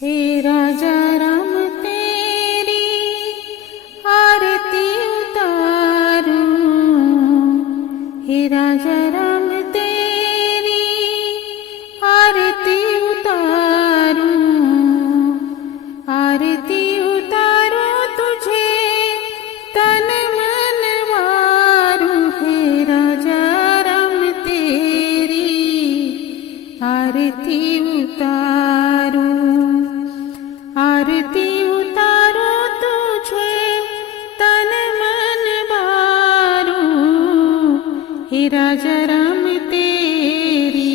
हे राजा राम तेरी आरती उतारूं, हे राजा राम तेरी आरती उतारूं, आरती उतारूं तुझे तन मन वारूं, हे राजा राम तेरी आरती उतारूं, आरती उतारो तुझे तन मन वारूं, हे राजा राम तेरी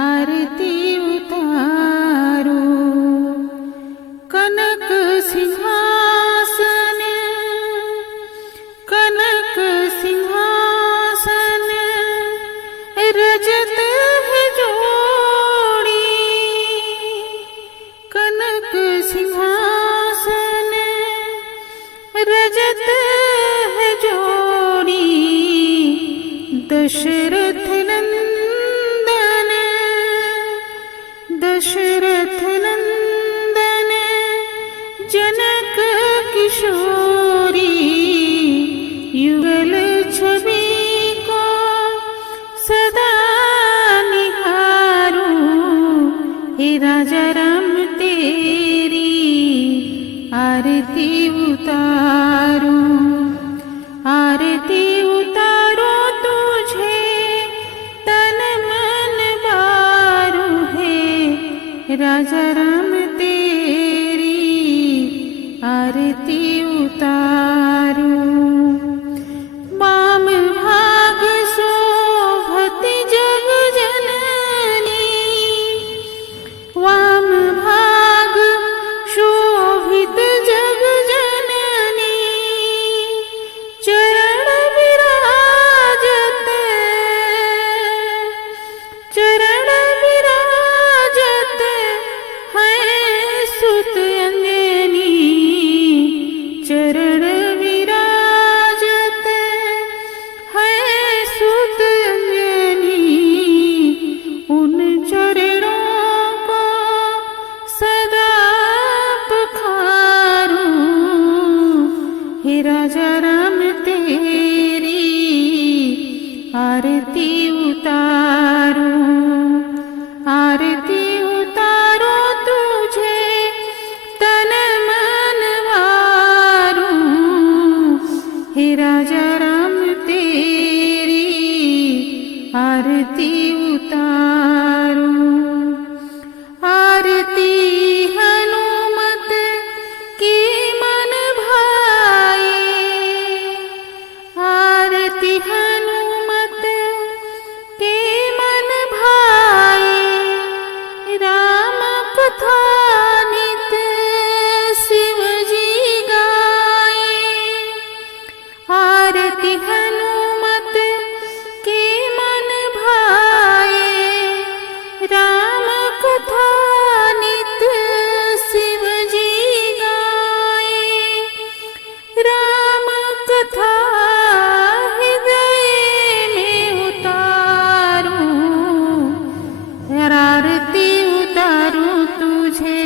आरती उतारूं। कनक सिंहासन, कनक सिंहासन रजत है जोड़ी, कनक सिंहासन रजत है जोड़ी, दशरथ नंदन, दशरथ नंदन जनक किशोरी, युगल छवि को सदा निहारूं, हे राजा राम तेरी आरती उतारूं, आरती उतारो तुझे तन मन वारूं, हे राजा राम तेरी आरती उतारूं। वाम भाग शोभति जग जननी, वाम भाग शोभित जग जननी, चरण विराजत, चरण विराजत है सुत अंजनी, चरण विराजत है सुत अंजनी, उन चरणों को सदा पुकारूं, हे राजा राम तेरी आरती उतारूं, आरती उतारो तुझे तन मन वारूं, हे राजा राम तेरी आरती उतारूं। आरती हनुमत की मन भाए, आरती हनुमत के मन भाए, राम कथा नित शिव जी गाए, आरती हनुमत के मन भाए, राम कथा नित शिव जी गाए, राम कथा हृदय में उतारूं, आरती उतारूं तुझे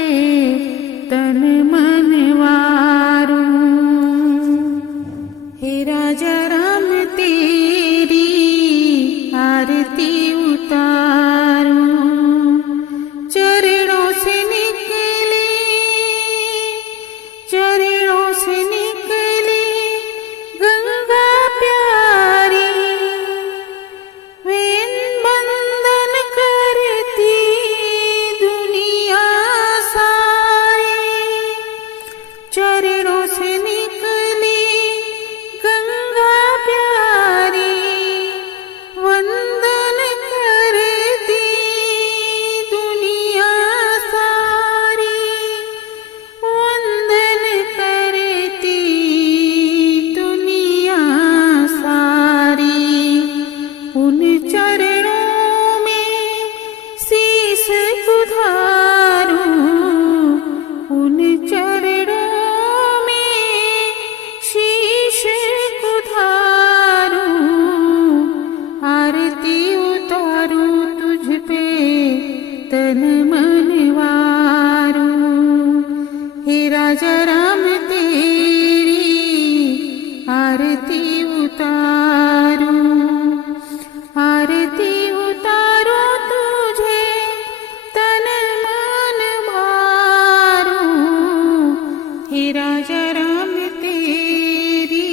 आरती उतारू तुझे तन मन मारू, हे राजा राम तेरी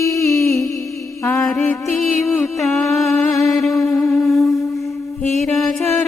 आरती उतारू, हे राजा